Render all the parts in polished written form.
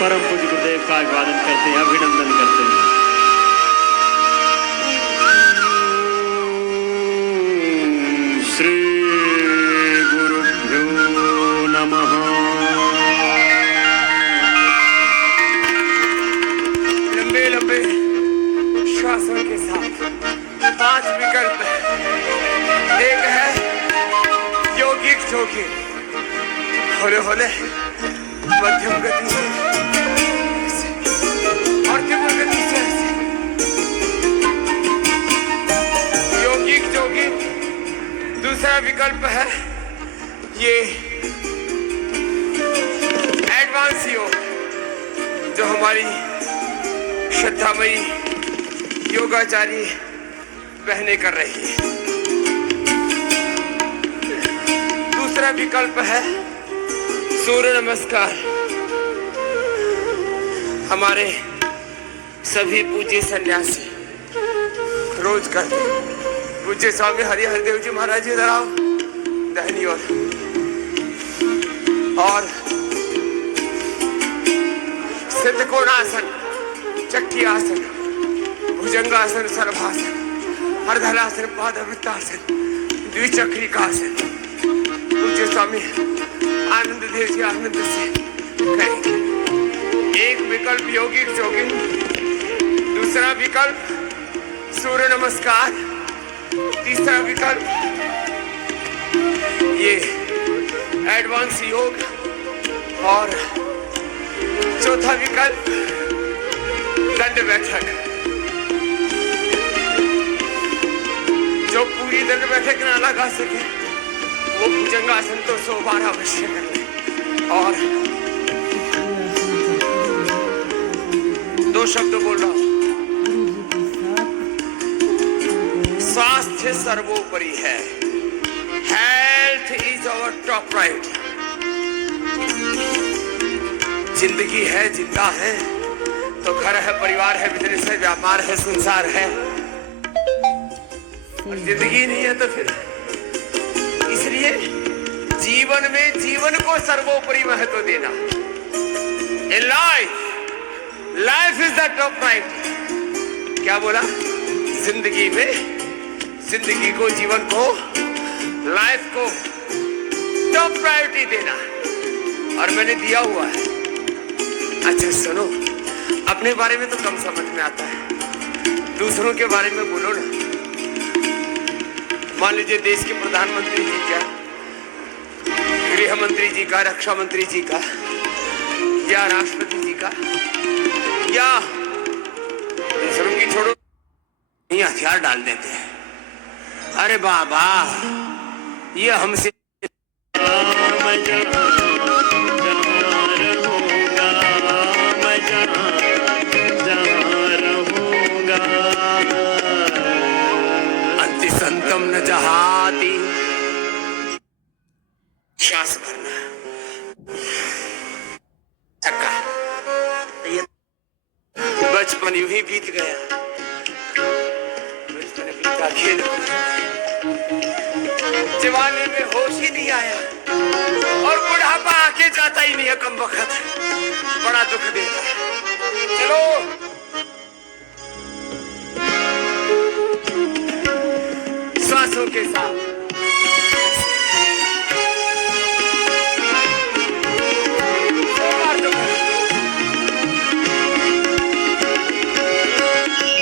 परम पूज्य गुरुदेव का अभिवादन करते हैं, अभिनंदन करते हैं। श्री गुरुभ्यो नमः। लंबे लंबे श्वासों के साथ 5 विकल्प है। एक है योगिक जोगिक, होले होले, मध्यम गति से और तीव्र गति से योगिक जोगिक। दूसरा विकल्प है ये एडवांस योग, जो हमारी श्रद्धामयी योगाचारी बहनें कर रही है। दूसरा विकल्प है सूर्य नमस्कार, हमारे सभी पूज्य सन्यासी रोज करते। पूज्य स्वामी हरिहर देव जी महाराज जी इधर आओ, दाहिनी ओर। और सिद्ध कोणासन, चक्की आसन, भुजंगासन, सर्वासन, अर्धलासन, पादवृत्तासन, द्विचक्रिकासन पूज्य स्वामी आनंद देव जी आनंद से करेंगे। एक विकल्प योगिक जोगिक, दूसरा विकल्प सूर्य नमस्कार, तीसरा विकल्प ये एडवांस योग और चौथा विकल्प दंड बैठक। जो पूरी दंड बैठक न लगा सके वो भुजंगासन तो 100 बार अवश्य कर ले। और 2 शब्द बोल रहा हूं। स्वास्थ्य सर्वोपरि है, health is our top right. जिंदगी है, जिंदा है तो घर है, परिवार है, बिजनेस है, व्यापार है, संसार है। और जिंदगी नहीं है तो फिर इसलिए जीवन में जीवन को सर्वोपरि महत्व देना। In life is the top right. क्या बोला? जिंदगी में जिंदगी को, जीवन को, लाइफ को टॉप प्रायोरिटी देना। और मैंने दिया हुआ है। अच्छा सुनो, अपने बारे में तो कम समझ में आता है, दूसरों के बारे में बोलो ना। मान लीजिए देश के प्रधानमंत्री जी का, गृह मंत्री जी का, रक्षा मंत्री जी का, या राष्ट्रपति जी का, या दूसरों की छोड़ो, ये हथियार डाल देते हैं। अरे बाबा, ये हमसे अंति संतम न जहाती। श्वास भरना, थका। बचपन यूं ही बीत गया, बचपन बीता खेल। जवानी में होश ही नहीं आया और बुढ़ापा आके जाता ही नहीं है। कम वक्त बड़ा दुख देता है। चलो श्वासों के साथ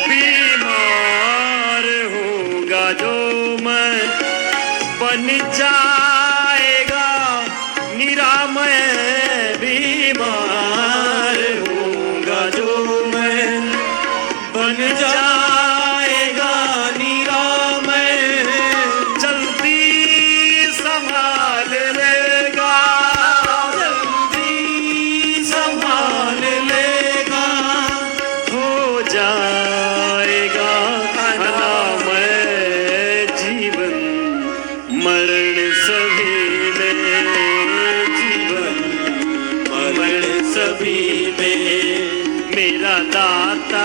बीमार होगा जो मैं बन जाएगा निरामय। बीमार होगा जो मैं बन जाएगा निरामय। जल्दी संभाल लेगा, जल्दी संभाल लेगा, हो जाएगा अनामय जीवन मरण सभी में। जीवन मरण सभी में मेरा दाता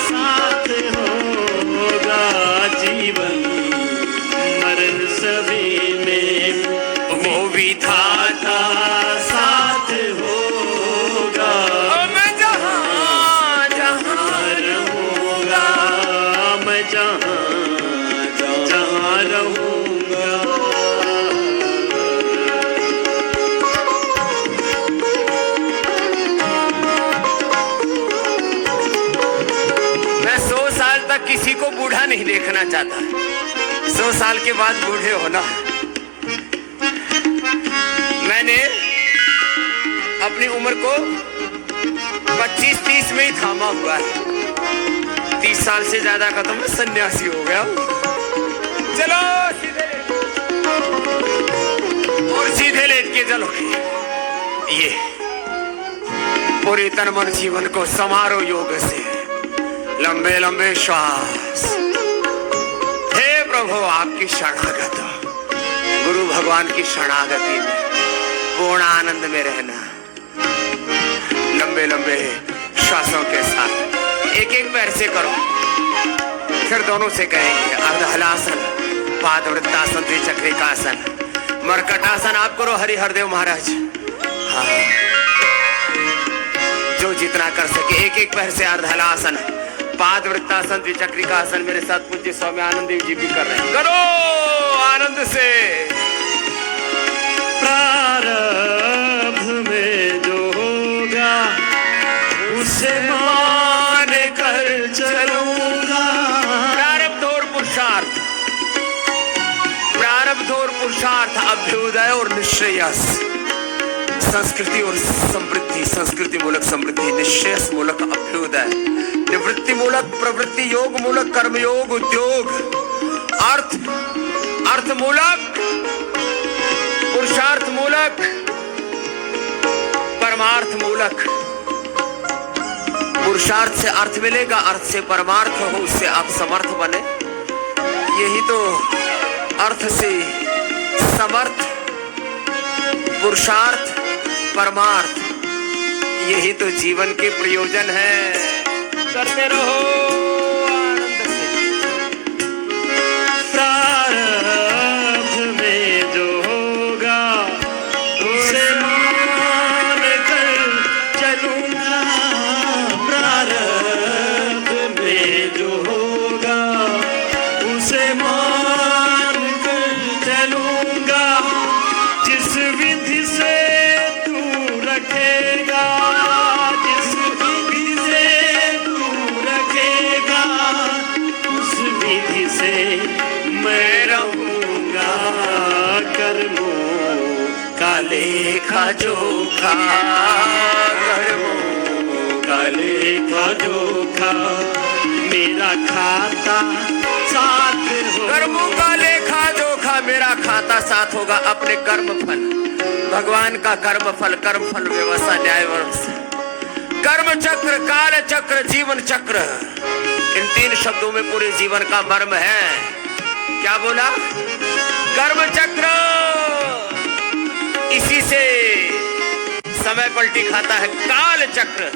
साथ होगा। जीवन मरण सभी में वो विधाता साथ होगा। नहीं देखना चाहता। 100 साल के बाद बूढ़े होना। मैंने अपनी उम्र को 25-30 में ही थामा हुआ है। 30 साल से ज्यादा का तो मैं सन्यासी हो गया। चलो सीधे और सीधे लेट के चलो। ये पूरी तन मन जीवन को समारो योग से। लंबे लंबे श्वास। हे प्रभु आपकी शरणागत, गुरु भगवान की शरणागति में पूर्ण आनंद में रहना। लंबे लंबे श्वासों के साथ एक एक पैर से करो। फिर दोनों से करेंगे। अर्धहलासन, पादवृत्तासन, द्विचक्रिकासन, मरकटासन आप करो हरिहरदेव महाराज। हाँ, जो जितना कर सके। एक एक पैर से अर्धहलासन, पादवृत्तासन, द्विचक्रिकासन मेरे साथ पूज्य स्वामी आनंद देव जी भी कर रहे हैं। करो आनंद से। प्रारब्ध में जो होगा उसे मान कर चलूंगा। प्रारब्ध और पुरुषार्थ, प्रारब्ध और पुरुषार्थ, अभ्युदय और निश्रेयस, संस्कृति और समृद्धि, संस्कृति मूलक समृद्धि, निश्रेयस मूलक अभ्युदय, निवृत्ति मूलक प्रवृत्ति, योग मूलक कर्मयोग, उद्योग, अर्थ, अर्थ मूलक, पुरुषार्थ मूलक, परमार्थ मूलक। पुरुषार्थ से अर्थ मिलेगा, अर्थ से परमार्थ हो, उससे आप समर्थ बने। यही तो अर्थ से समर्थ, पुरुषार्थ, परमार्थ, यही तो जीवन के प्रयोजन है। करते रहो आनंद से। प्रारब्ध में जो होगा उसे मान कर चलूंगा। प्रारब्ध में जो होगा उसे मान कर चलूंगा। जिस विधि से तू रखेगा, जिस विधि से तू रखेगा, उस विधि से मैं रहूंगा। कर्मों का लेखा जोखा, कर्मों का लेखा जोखा मेरा खाता साथ होगा। कर्मों का लेखा जोखा मेरा खाता साथ होगा। अपने कर्म फल, भगवान का कर्म फल, कर्म फल व्यवस्था, न्याय व्यवस्था, कर्म चक्र, काल चक्र, जीवन चक्र, इन 3 शब्दों में पूरे जीवन का मर्म है। क्या बोला? कर्म चक्र। इसी से समय पलटी खाता है। काल चक्र,